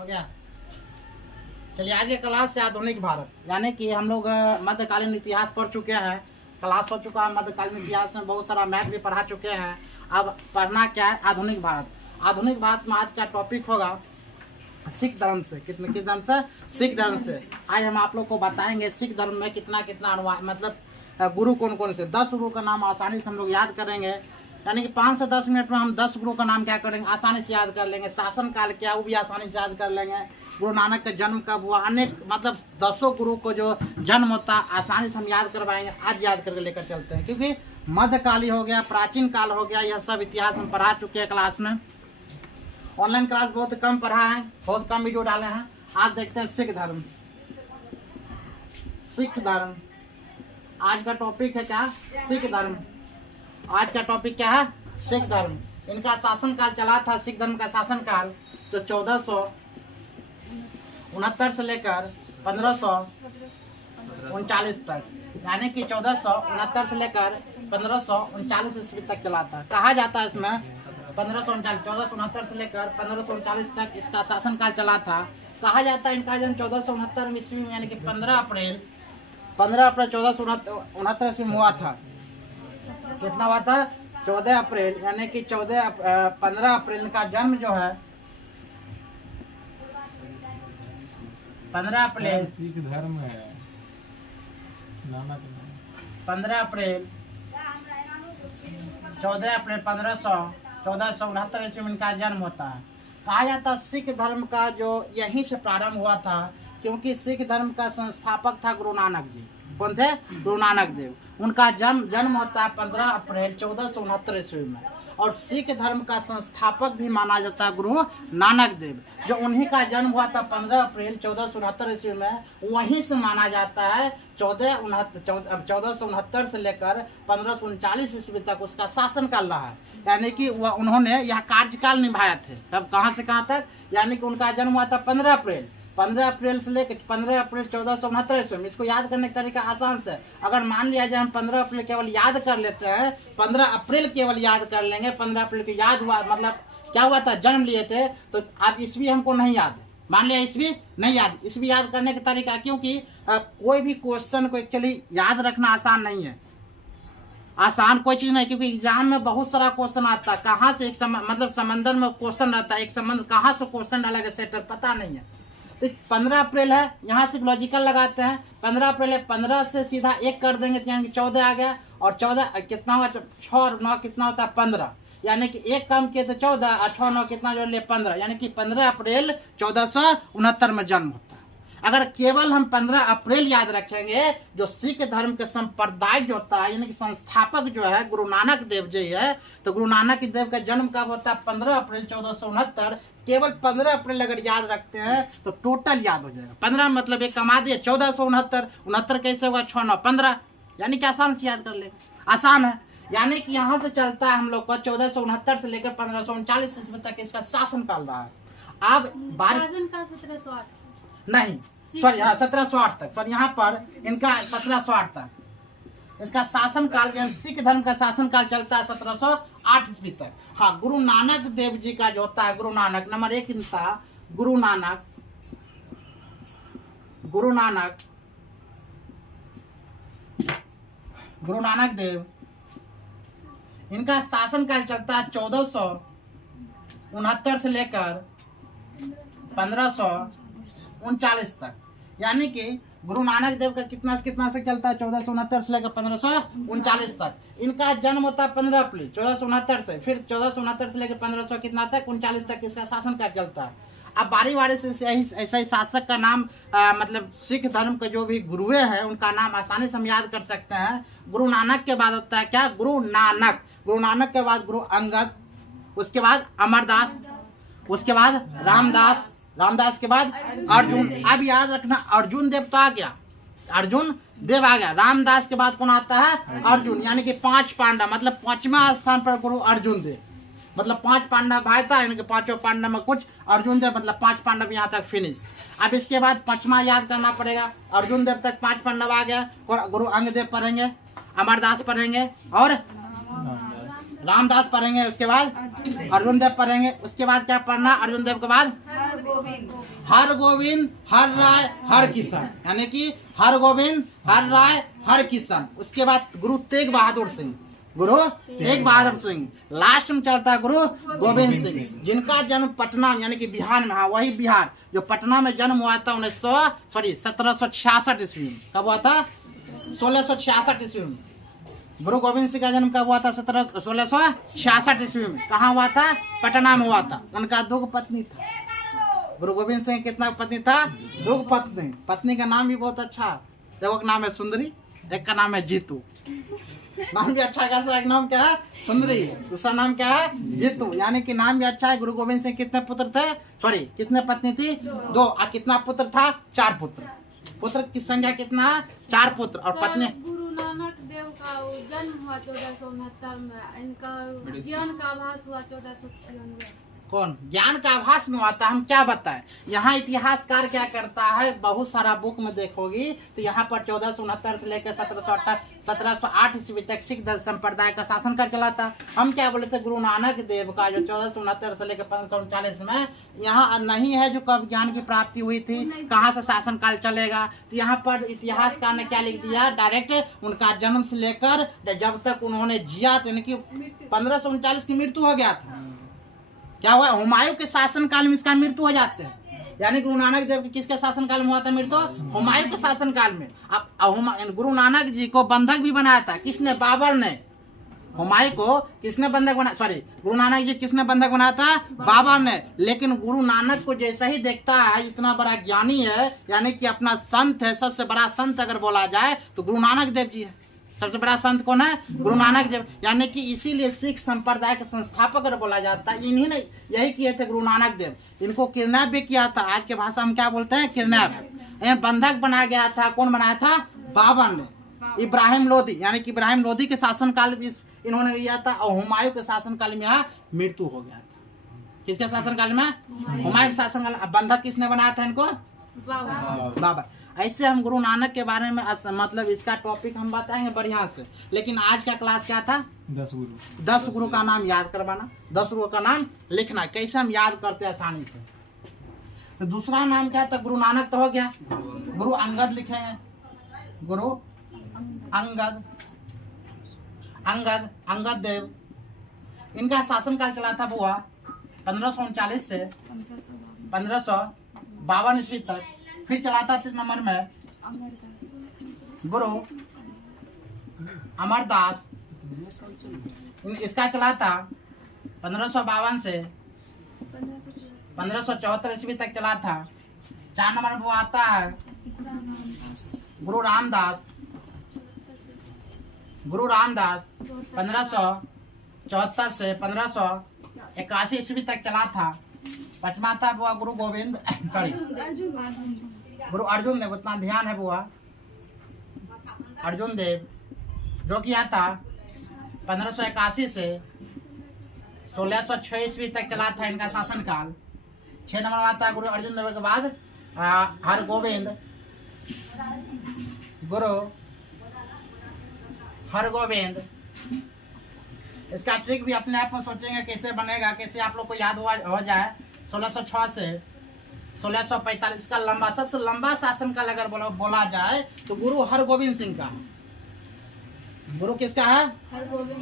हो गया। चलिए आज के क्लास से आधुनिक भारत, यानी कि हम लोग मध्यकालीन इतिहास पढ़ चुके हैं। क्लास हो चुका है मध्यकालीन इतिहास में, बहुत सारा मैथ भी पढ़ा चुके हैं। अब पढ़ना क्या है, आधुनिक भारत। आधुनिक भारत में आज का टॉपिक होगा सिख धर्म से। किस धर्म से? सिख धर्म से। आज हम आप लोग को बताएंगे सिख धर्म में कितना अनुवाद, मतलब गुरु कौन कौन से। 10 गुरु का नाम आसानी से हम लोग याद करेंगे, यानी कि 5 से 10 मिनट में हम 10 गुरु का नाम क्या करेंगे, आसानी से याद कर लेंगे। शासन काल क्या, वो भी आसानी से याद कर लेंगे। गुरु नानक का जन्म कब हुआ, अनेक मतलब 10 गुरु को जो जन्म होता आसानी से हम याद करवाएंगे। आज याद करके लेकर चलते हैं, क्योंकि मध्यकाली हो गया, प्राचीन काल हो गया, यह सब इतिहास हम पढ़ा चुके हैं क्लास में। ऑनलाइन क्लास बहुत कम पढ़ा है, बहुत कम वीडियो डाले हैं। आज देखते हैं सिख धर्म। सिख धर्म आज का टॉपिक है क्या, सिख धर्म। आज का टॉपिक क्या है, सिख धर्म। इनका शासन काल चला था, सिख धर्म का शासन काल जो 1469 से लेकर 1539 तक, यानी कि 1469 से लेकर 1539 ईस्वी तक चला था। कहा जाता है इसमें 1469 से लेकर 1539 तक इसका शासन काल चला था। कहा जाता है इनका जन्म 1469 ईस्वी में, यानी कि 15 अप्रैल 1469 ईस्वी में हुआ था। कितना हुआ था? 14 अप्रैल, यानी कि 15 अप्रैल का जन्म जो है 15 अप्रैल सिख धर्म है। 15 अप्रैल 1469 ईस्वी में इनका जन्म होता है। कहा जाता है सिख धर्म का जो यहीं से प्रारंभ हुआ था, क्योंकि सिख धर्म का संस्थापक था गुरु नानक जी। कौन थे? गुरु नानक देव। उनका जन्म होता है 15 अप्रैल 1469 ईस्वी में। और सिख धर्म का संस्थापक भी माना जाता है गुरु नानक देव, जो उन्हीं का जन्म हुआ था 15 अप्रैल 1469 ईस्वी में। वहीं से माना जाता है 1469 से लेकर 1539 ईस्वी तक उसका शासन काल रहा है, यानी कि वह उन्होंने यह कार्यकाल निभाया थे। तब कहाँ से कहाँ तक, यानी कि उनका जन्म हुआ था 15 अप्रैल से लेकर 15 अप्रैल 1469 ईस्वी में। इसको याद करने का तरीका आसान से, अगर मान लिया जाए हम 15 अप्रैल केवल याद कर लेते हैं, 15 अप्रैल केवल याद कर लेंगे, 15 अप्रैल को याद हुआ, मतलब क्या हुआ था, जन्म लिए थे, तो आप ईस्वी हमको नहीं याद, मान लिया ईस्वी नहीं याद। ईस्वी याद करने का तरीका, क्योंकि कोई भी क्वेश्चन को एक्चुअली याद रखना आसान नहीं है, आसान कोई चीज नहीं, क्योंकि एग्जाम में बहुत सारा क्वेश्चन आता है। कहाँ से एक मतलब समंदर में क्वेश्चन रहता है, एक समंदर कहाँ से क्वेश्चन डालेगा सेटर पता नहीं है। तो 15 अप्रैल है, यहाँ से लॉजिकल लगाते हैं। 15 अप्रैल है, 15 से सीधा 1 कर देंगे तो यानी कि 14 आ गया। और 14 कितना हुआ, 6 और 9 कितना होता है 15, यानी कि 1 कम किए तो 14 और 6 9 कितना जोड़ लिए 15, यानी कि 15 अप्रैल 1469 में जन्म होता है। अगर केवल हम 15 अप्रैल याद रखेंगे, जो सिख धर्म के संप्रदाय जो होता है, यानी कि संस्थापक जो है गुरु नानक देव जी है, तो गुरु नानक देव का जन्म कब होता है 15 अप्रैल 1469। केवल 15 अप्रैल अगर याद रखते हैं तो टोटल याद हो जाएगा। 15 मतलब एक कमा दिए 1469 कैसे होगा, 6 9 15, यानी कि आसान से याद कर ले, आसान है। यानी कि यहाँ से चलता है हम लोग को 1469 से लेकर 1539 ईस्वी तक इसका शासन काल रहा है। अब 1708 नहीं, सॉरी, हाँ 1708 तक, सॉरी यहाँ पर इनका 1708 तक इसका शासन काल, सिख धर्म का शासन काल चलता है 1708 ईस्वी तक। हाँ, गुरु नानक देव जी का जो होता है, गुरु नानक नंबर 1 था, गुरु नानक देव, इनका शासन काल चलता है 1469 से लेकर 1539 तक, यानी कि गुरु नानक देव का कितना से चलता है 1469 से लेकर 1539 तक। इनका जन्म होता है 15 अप्रैल 1469 से, फिर 1469 से लेकर 1500 कितना तक 39 तक इसका शासन काल चलता है। अब बारी बारी से ऐसा ही शासक का नाम मतलब सिख धर्म के जो भी गुरुए हैं उनका नाम आसानी से हम याद कर सकते हैं। गुरु नानक के बाद होता है क्या, गुरु नानक के बाद गुरु अंगद, उसके बाद अमरदास, उसके बाद रामदास के बाद अर्जुन। अब याद रखना अर्जुन देव तो आ गया, रामदास के बाद कौन आता है, अर्जुन, यानी कि 5 पांडव, मतलब 5वां स्थान पर गुरु अर्जुन देव, मतलब 5 पांडव भाई था, यानी कि 5 पांडव में कुछ अर्जुन देव, मतलब 5 पांडव यहाँ तक फिनिश। अब इसके बाद 5वां याद करना पड़ेगा, अर्जुन देव तक 5 पांडव आ गया, और गुरु अंगदेव पढ़ेंगे, अमरदास पढ़ेंगे और रामदास पढ़ेंगे, उसके बाद अर्जुन देव पढ़ेंगे, उसके बाद क्या पढ़ना अर्जुन देव के बाद हर गोविंद हर राय हर किशन, यानी कि हर गोविंद हर राय हर किशन। उसके बाद गुरु तेग बहादुर सिंह, गुरु तेग बहादुर सिंह। लास्ट में चलता है गुरु गोविंद सिंह, जिनका जन्म पटना यानी कि बिहार में, हाँ वही बिहार जो पटना में जन्म हुआ था 1766 ईस्वी में। कब हुआ था? 1666 ईस्वी में। गुरु गोविंद सिंह का जन्म कब हुआ था? 1666 ईस्वी में। कहाँ हुआ था? पटना में हुआ था। उनका 2 पत्नी था। गुरु गोविंद सिंह कितना पत्नी था? 2 पत्नी। पत्नी का नाम भी बहुत अच्छा, देखो एक नाम है सुंदरी, एक का नाम है जीतू। नाम भी अच्छा खासा, एक नाम क्या है? सुंदरी, दूसरा नाम क्या है? जीतू, यानी कि नाम भी अच्छा है। गुरु गोविंद सिंह कितने पुत्र थे? सॉरी कितने पत्नी थी? 2। और कितना पुत्र था? 4 पुत्र। पुत्र की संख्या कितना? 4 पुत्र। और पत्नी? गुरु नानक देव का जन्म हुआ 1469 में, इनका ज्ञान का आभास हुआ 1496। कौन ज्ञान का आभास में आता? हम क्या बताएं? यहाँ इतिहासकार क्या करता है, बहुत सारा बुक में देखोगी तो यहाँ पर 1469 से लेकर 1708 ईस्वी तक सिख संप्रदाय का शासन कर चला था। हम क्या बोले थे? गुरु नानक देव का जो 1469 से लेकर 1539 में यहाँ नहीं है जो कब ज्ञान की प्राप्ति हुई थी, कहाँ से शासन काल चलेगा। तो यहाँ पर इतिहासकार ने क्या लिख दिया? डायरेक्ट उनका जन्म से लेकर जब तक उन्होंने जिया, यानी कि 1539 की मृत्यु हो गया था। क्या हुआ? हुमायूं के शासन काल में इसका मृत्यु हो जाते हैं। यानी गुरु नानक देव के किसके शासन काल में हुआ था मृत्यु? हुमायूं के शासन काल में। अब गुरु नानक जी को बंधक भी बनाया था। किसने? बाबर ने। हुमायूं को किसने बंधक बनाया? सॉरी, गुरु नानक जी किसने बंधक बनाया था? बाबर ने। लेकिन गुरु नानक को जैसा ही देखता है इतना बड़ा ज्ञानी है, यानी कि अपना संत है, सबसे बड़ा संत अगर बोला जाए तो गुरु नानक देव जी है। सबसे बड़ा संत कौन है? गुरु नानक देव। यानी कि इसीलिए सिख संप्रदाय के संस्थापक अगर बोला जाता है, इन्हीं ने यही किए थे गुरु नानक देव। इनको किडनैप भी किया था। आज के भाषा में क्या बोलते हैं? किडनैप। बंधक बनाया गया था। कौन बनाया था? बाबर ने। इब्राहिम लोदी, यानी कि इब्राहिम लोदी के शासन काल में इन्होंने लिया था। और हुमायूं के शासन काल में यहाँ मृत्यु हो गया था। किसके शासन काल में? हुमायूं के शासन काल। बंधक किसने बनाया था इनको? बाबर। ऐसे हम गुरु नानक के बारे में मतलब इसका टॉपिक हम बताएंगे बढ़िया से। लेकिन आज का क्लास क्या था? 10 गुरु का नाम याद करवाना, 10 गुरु का नाम लिखना। कैसे हम याद करते हैं आसानी से। तो दूसरा नाम क्या था? गुरु नानक तो हो गया। गुरु अंगद लिखे हैं। गुरु अंगद, अंगद देव। इनका शासन काल चला था बुआ 1539 से 1552 ईस्वी तक। फिर चला था 3 नंबर में गुरु अमरदास। इसका चला था 1552 से 1574 ईस्वी तक चला था। 4 नंबर में वो आता है गुरु रामदास। गुरु रामदास 1574 से 1581 ईस्वी तक चला था। 5वां था बुआ गुरु गोविंद, सॉरी गुरु अर्जुन देव। उतना ध्यान है बुआ, अर्जुन देव, जो किया था 1581 से 1606 ईस्वी तक चला था इनका शासन काल। 6 नंबर आता है गुरु अर्जुन देव के बाद हर गोविंद, गुरु हर गोविंद। इसका ट्रिक भी अपने आप में सोचेंगे कैसे बनेगा, कैसे आप लोग को याद हो जाए। 1606 से 1645 इसका लंबा, सबसे लंबा शासन काल अगर बोला जाए तो गुरु हरगोविंद सिंह का है। गुरु किसका है?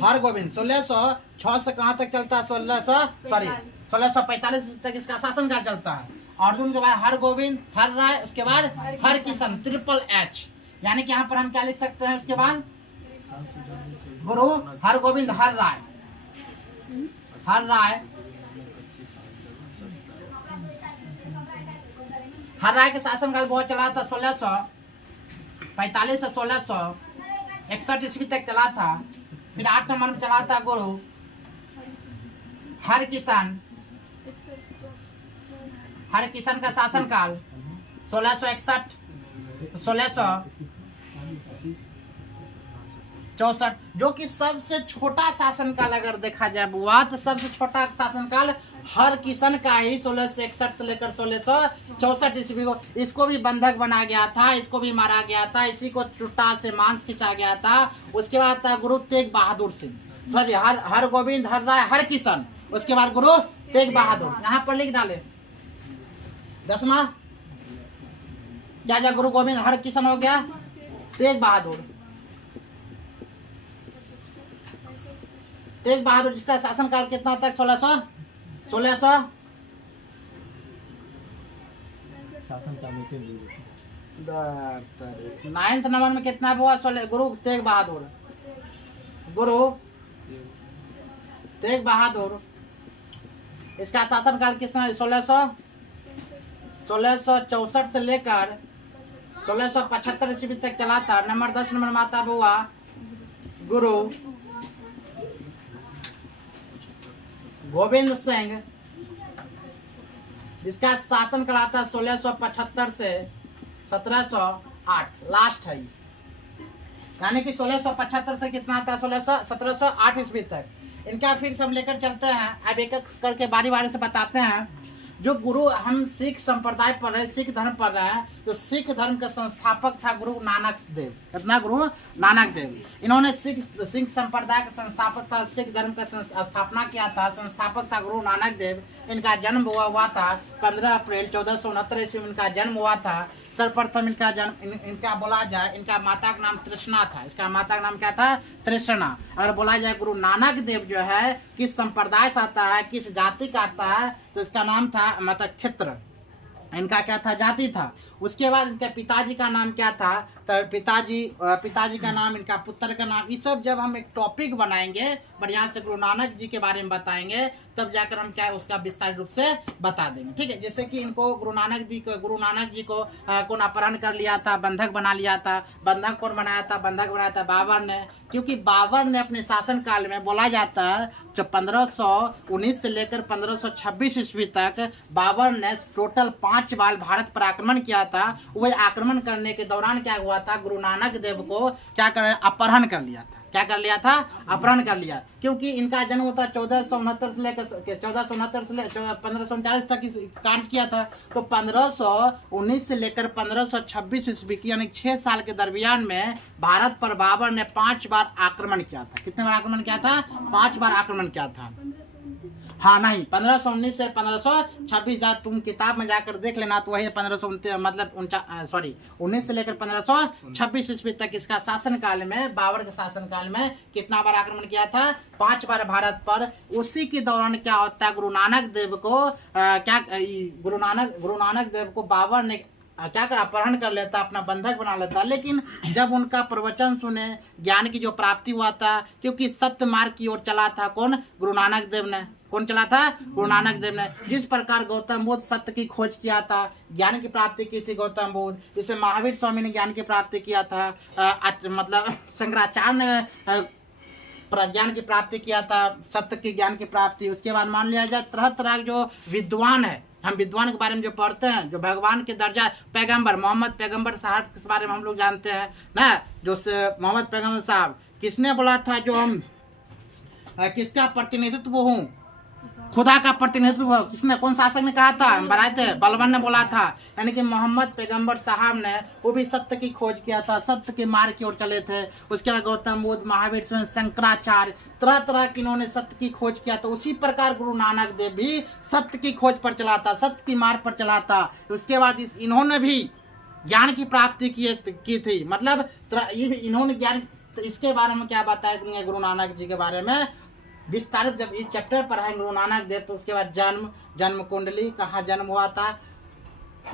हरगोविंद। 1606 से कहाँ तक चलता है? 1645 तक इसका शासन काल चलता है। अर्जुन के बाद हरगोविंद, हर राय, उसके बाद हर किशन, ट्रिपल एच। यानी कि यहाँ पर हम क्या लिख सकते हैं? उसके बाद गुरु हरगोविंद हर राय, हर राय, हर राय के शासन काल बहुत चला था। 1645 से 1661 ईस्वी तक चला था। फिर 8 नंबर में चला था गुरु हर किशन। हर किशन का शासन काल 1661 1664, जो कि सबसे छोटा शासन काल अगर देखा जाए बुआ तो सबसे छोटा शासन काल हर किशन का ही 1661 से लेकर 1664 ईस्वी को। इसको भी बंधक बनाया गया था, इसको भी मारा गया था, इसी को चुट्टा से मांस खींचा गया था। उसके बाद था गुरु तेग बहादुर सिंह। सॉरी हर गोविंद, हर राय, हर किशन। उसके बाद गुरु तेग बहादुर, यहाँ पर लिख डाले। 10वां क्या गुरु गोविंद हर किशन हो गया, तेग बहादुर। तेग बहादुर जिसका शासनकाल कितना तक, 1600 9th नंबर में कितना हुआ, गुरु तेग बहादुर। गुरु तेग बहादुर इसका शासनकाल कितना, 1664 से लेकर 1675 ईस्वी तक चला था। नंबर 10 नंबर माता हुआ गुरु गोविंद सिंह, जिसका शासन काल था 1675 से 1708, लास्ट है, यानी कि 1675 से कितना था, 1708 ईस्वी तक। इनका फिर सब लेकर चलते हैं, अब एक एक करके बारी बारी से बताते हैं। जो गुरु, हम सिख संप्रदाय पढ़ रहे, सिख धर्म पढ़ रहे हैं, तो सिख धर्म का संस्थापक था गुरु नानक देव। कितना, गुरु नानक देव। इन्होंने सिख संप्रदाय का संस्थापक था, सिख धर्म का स्थापना किया था, संस्थापक था गुरु नानक देव। इनका जन्म हुआ था 15 अप्रैल 1469 ईस्वी में इनका जन्म हुआ था। सर्वप्रथम इनका जन्म, इनका बोला जाए, इनका माता का नाम तृष्णा था। इसका माता का नाम क्या था, तृष्णा। अगर बोला जाए गुरु नानक देव जो है किस संप्रदाय से आता है, किस जाति का आता है, तो इसका नाम था मतलब क्षेत्र, इनका क्या था, जाति था। उसके बाद इनके पिताजी का नाम क्या था, तो पिताजी का नाम, इनका पुत्र का नाम, ये सब जब हम एक टॉपिक बनाएंगे बढ़िया से, गुरु नानक जी के बारे में बताएंगे, तब जाकर हम क्या उसका विस्तार रूप से बता देंगे। ठीक है, जैसे कि इनको गुरु नानक जी को कौन अपहरण कर लिया था, बंधक बना लिया था। बंधक कौन बनाया था, बंधक बनाया था बाबर ने, क्योंकि बाबर ने अपने शासन काल में, बोला जाता है जो 1519 से लेकर 1526 ईस्वी तक बाबर ने टोटल 5 बार भारत पर आक्रमण किया था। वही आक्रमण करने के दौरान क्या हुआ था, गुरु नानक देव को क्या कर, अपहरण कर लिया था। क्या कर लिया था, अपहरण कर लिया, क्योंकि इनका जन्म होता 1469 से लेकर 1539 तक कार्य किया था। तो 1519 से लेकर 1526 ईस्वी की यानी 6 साल के दरमियान में भारत पर बाबर ने 5 बार आक्रमण किया था। कितने बार आक्रमण किया था, 5 बार आक्रमण किया था। हाँ नहीं, 1519 से 1526, तुम किताब में जाकर देख लेना, तो वही 1529 मतलब 19 से लेकर 1526 ईस्वी तक इसका शासन काल में, बाबर के शासन काल में कितना बार आक्रमण किया था, 5 बार भारत पर। उसी के दौरान क्या होता है, गुरु नानक देव को बाबर ने क्या कर, अपहरण कर लेता, अपना बंधक बना लेता। लेकिन जब उनका प्रवचन सुने, ज्ञान की जो प्राप्ति हुआ था, क्योंकि सत्य मार्ग की ओर चला था कौन, गुरु नानक देव ने। कौन चला था, गुरु नानक देव ने। जिस प्रकार गौतम बुद्ध सत्य की खोज किया था, ज्ञान की प्राप्ति की थी गौतम बुद्ध, जिसे महावीर स्वामी ने ज्ञान की प्राप्ति किया था, मतलब शंकराचार्य ने प्रज्ञान की प्राप्ति किया था, सत्य की ज्ञान की प्राप्ति। उसके बाद मान लिया जाए तरह तरह के जो विद्वान है, हम विद्वान के बारे में जो पढ़ते हैं, जो भगवान के दर्जा, पैगंबर मोहम्मद पैगंबर साहब के बारे में हम लोग जानते हैं ना, जो मोहम्मद पैगंबर साहब, किसने बोला था, जो हम किसका प्रतिनिधित्व हूँ, खुदा का प्रतिनिधित्व, किसने, कौन शासक ने कहा था, हम बताए थे, बलवन ने बोला था। यानी कि मोहम्मद पैगंबर साहब ने वो भी सत्य की खोज किया था, सत्य के मार्ग की ओर चले थे। उसके बाद गौतम बुद्ध, महावीर स्वामी, शंकराचार्य, तरह तरह की इन्होंने सत्य की खोज किया था। उसी प्रकार गुरु नानक देव भी सत्य की खोज पर चला था, सत्य की मार्ग पर चला था। उसके बाद इन्होंने भी ज्ञान की प्राप्ति की थी, मतलब इन्होंने ज्ञान, इसके बारे में क्या बताएंगे गुरु नानक जी के बारे में विस्तारित जब इस चैप्टर पर है गुरु नानक देव। तो उसके बाद जन्म कुंडली, कहाँ जन्म हुआ था,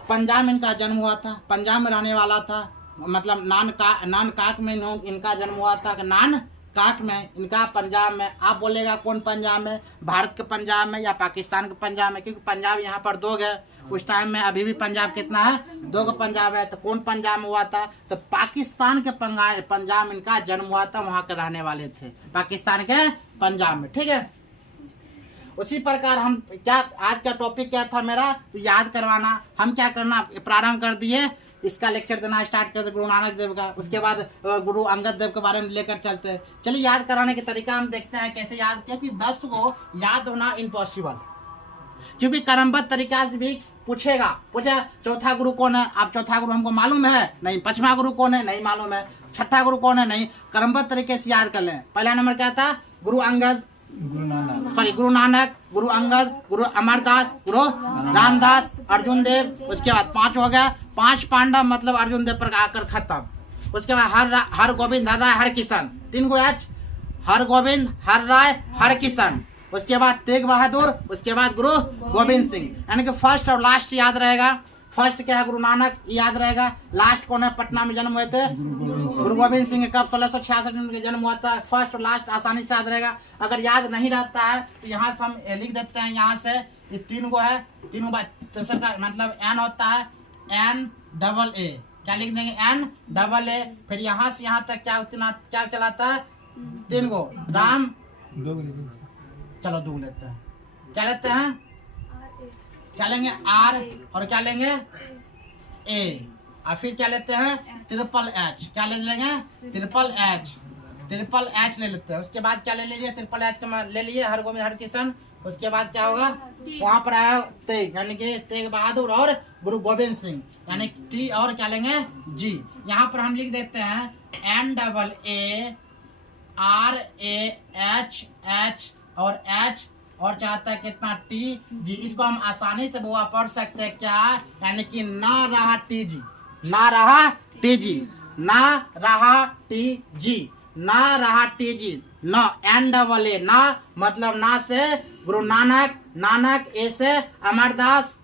पंजाब में इनका जन्म हुआ था, पंजाब में रहने वाला था, मतलब नानकाक में इनका जन्म हुआ था, नानकाक में इनका, पंजाब में। आप बोलेगा कौन पंजाब में, भारत के पंजाब में या पाकिस्तान के पंजाब में, क्योंकि पंजाब यहाँ पर 2 है उस टाइम में, अभी भी पंजाब कितना है, 2 पंजाब है। तो कौन पंजाब में हुआ था, तो पाकिस्तान के पंजाब में इनका जन्म हुआ था, वहां के रहने वाले थे, पाकिस्तान के पंजाब में। ठीक है, उसी प्रकार हम क्या, आज का टॉपिक क्या था मेरा, तो याद करवाना। हम क्या करना, प्रारंभ कर दिए, इसका लेक्चर देना स्टार्ट कर दे गुरु नानक देव का। उसके बाद गुरु अंगद देव के बारे में लेकर चलते हैं। चलिए याद कराने के तरीका हम देखते हैं कैसे याद, क्योंकि 10 को याद होना इम्पॉसिबल, क्योंकि क्रमबद्ध तरीका से भी पूछेगा। चौथा गुरु कौन है, आप चौथा गुरु हमको मालूम है नहीं, 5वां गुरु कौन है नहीं मालूम है, 6ठा गुरु कौन है नहीं, क्रमबद्ध तरीके से याद कर लें। पहला नंबर क्या था, गुरु अंगद, गुरु नानक, गुरु अंगद, गुरु अमरदास, गुरु रामदास, अर्जुन देव। उसके बाद 5 हो गया। 5 पांडव मतलब अर्जुन देव पर आकर खत्म। उसके बाद हर गोविंद, हर राय, हर किशन, 3 गो एच, हर गोविंद, हर राय, हर किशन। उसके बाद तेग बहादुर, उसके बाद गुरु गोविंद सिंह। यानी कि फर्स्ट और लास्ट याद रहेगा। फर्स्ट क्या है? गुरु नानक, याद रहेगा। लास्ट कौन है? पटना में जन्म हुए थे गुरु गोविंद सिंह। कब? 1666 में उनका जन्म हुआ था। फर्स्ट और लास्ट आसानी से याद रहेगा। अगर याद नहीं रहता है तो यहाँ से हम लिख देते हैं। यहाँ से ये 3 गो है, 3 बाद तेसर का मतलब एन होता है, NAA। क्या लिख देंगे? NAA। फिर यहाँ से यहाँ तक क्या चलाता है? 3 गो राम, चलो 2 लेते हैं। क्या लेते हैं? क्या लेंगे? R और क्या लेंगे? A। और फिर क्या लेते हैं? Triple H। क्या ले लेंगे? ट्रिपल H ले लेते हैं। उसके बाद क्या ले लीजिए? ट्रिपल H का ले लिए, हर गोविंद, हर किशन। उसके बाद क्या होगा? वहां पर आया तेग, यानी कि तेग बहादुर और गुरु गोविंद सिंह, यानी T और क्या लेंगे? G। यहाँ पर हम लिख देते हैं NAA RAH H और H और चाहता है कितना? TG। इसको हम आसानी से बुआ पढ़ सकते हैं क्या? यानी कि ना रहा TG, ना रहा TG, ना रहा TG, ना रहा TG, ना NAA। ना मतलब ना से गुरु नानक, नानक ए से अमरदास,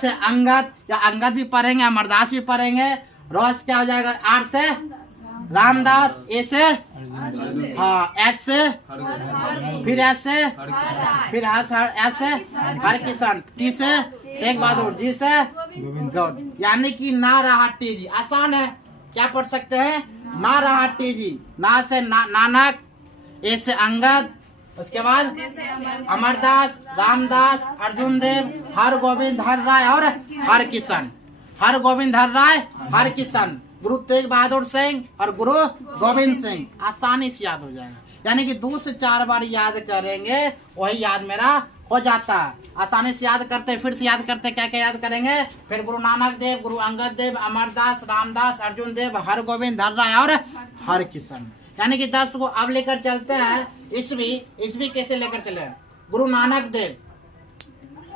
से अंगद या अंगद भी पढ़ेंगे, अमरदास भी पढ़ेंगे। रोज क्या हो जाएगा? R से रामदास, ए से H से, फिर S से, फिर S से हर किशन, T से तेग बहादुर, G से गौड। यानी कि ना रहा TG। आसान है, क्या पढ़ सकते हैं? ना रहा TG। ना से नानक, ए से अंगद, उसके बाद अमरदास, रामदास, अर्जुन देव, हर गोविंद, हर राय और हर किशन। हर गोविंद, हर राय, हर किशन, गुरु तेग बहादुर सिंह और गुरु गोविंद सिंह। आसानी से याद हो जाएगा। यानी कि 2 से 4 बार याद करेंगे, वही याद मेरा हो जाता है। आसानी से याद करते, फिर से याद करते, क्या क्या याद करेंगे? फिर गुरु नानक देव, गुरु अंगद देव, अमरदास, रामदास, अर्जुन देव, हर गोविंद, हर राय और हर किशन। यानी कि 10 को अब लेकर चलते हैं। ईस्वी कैसे लेकर चले? गुरु नानक देव,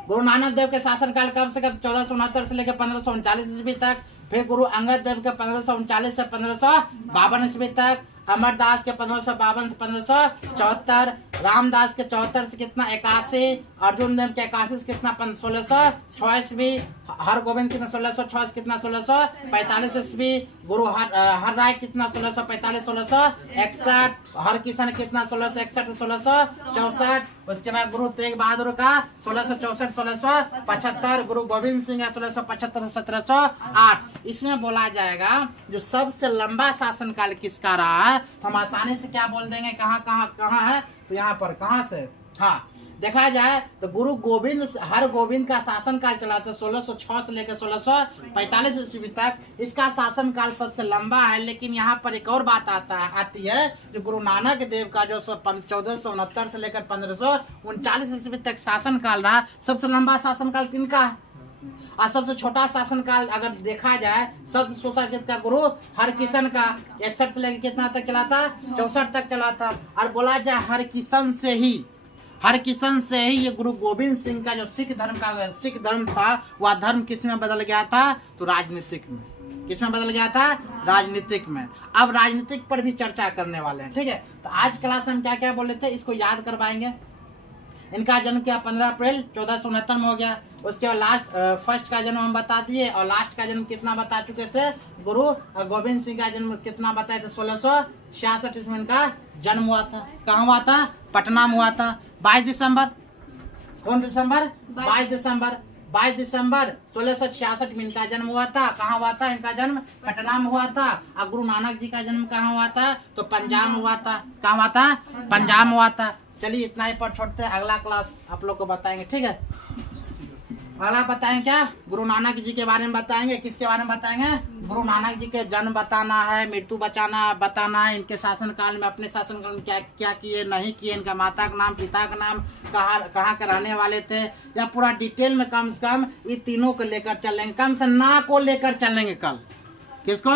गुरु नानक देव के शासनकाल कब से कब? 1469 से लेकर 1539 ईस्वी तक। फिर गुरु अंगद देव के 1539 से 1552 ईस्वी तक। अमरदास के 1552 से 1574, रामदास के 74 से कितना? 81, अर्जुन देव के 81 से कितना? 1606 ईस्वी, हर गोविंद कितना? 1606 से कितना? 1645 ईस्वी, गुरु हर राय कितना? 1645 1661, हर किशन कितना? 1661 से 1664। उसके बाद गुरु तेग बहादुर का 1664 1675, गुरु गोविंद सिंह का 1675 1708। इसमें बोला जाएगा जो सबसे लंबा शासनकाल किसका रहा है, तो हम आसानी से क्या बोल देंगे? कहाँ है? तो यहाँ पर कहाँ से? हाँ, देखा जाए तो गुरु गोविंद, हर गोविंद का शासनकाल चला था 1606 से लेकर 1645 ईस्वी तक। इसका शासनकाल सबसे लंबा है। लेकिन यहाँ पर एक और बात आती है जो गुरु नानक देव का जो 1469 से लेकर 1539 ईस्वी तक शासनकाल रहा, सबसे लंबा शासनकाल किनका है? और सबसे छोटा शासनकाल अगर देखा जाए, सबसे सुशासित का गुरु हर किशन का 61 से लेकर कितना तक चला था? 64 तक चला था। और बोला जाए हर किशन से ही ये गुरु गोविंद सिंह का जो सिख धर्म था, वह धर्म किस में बदल गया था? तो राजनीतिक में। किस में बदल गया था? राजनीतिक में। अब राजनीतिक पर भी चर्चा करने वाले हैं, ठीक है। तो आज क्लास हम क्या क्या बोले थे, इसको याद करवाएंगे। इनका जन्म क्या? 15 अप्रैल 1469 में हो गया। उसके बाद फर्स्ट का जन्म हम बता दिए, और लास्ट का जन्म कितना बता चुके थे? गुरु गोविंद सिंह का जन्म कितना बताए थे? 1666 ईस्वी में इनका जन्म हुआ था। कहाँ हुआ था? पटना में हुआ था। 22 दिसंबर, कौन दिसंबर? 22 दिसंबर 1666 में इनका जन्म हुआ था। कहाँ हुआ था इनका जन्म? पटना में हुआ था। और गुरु नानक जी का जन्म कहाँ हुआ था? तो पंजाब में हुआ था। कहाँ हुआ था? पंजाब में हुआ था। चलिए इतना ही पर छोड़ते हैं, अगला क्लास आप लोग को बताएंगे, ठीक है। अगला बताएंगे क्या? गुरु नानक जी के बारे में बताएंगे। किसके बारे में बताएंगे? गुरु नानक जी के जन्म बताना है, मृत्यु बताना है, इनके शासनकाल में, अपने शासनकाल में क्या क्या किए, नहीं किए, इनका माता का नाम, पिता का नाम, कहाँ के रहने वाले थे, या पूरा डिटेल में कम से कम ये तीनों को लेकर चलेंगे। कम से ना को लेकर चलेंगे कल। किसको?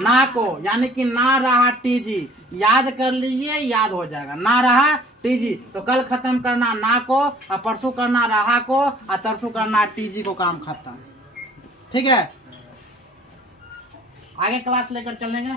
ना को, यानी कि ना रहा टीजी, याद कर लीजिए, याद हो जाएगा। ना रहा टीजी, तो कल खत्म करना ना को, और परसों करना रहा को, और तरसों करना टीजी को, काम खत्म। ठीक है, आगे क्लास लेकर चलेंगे।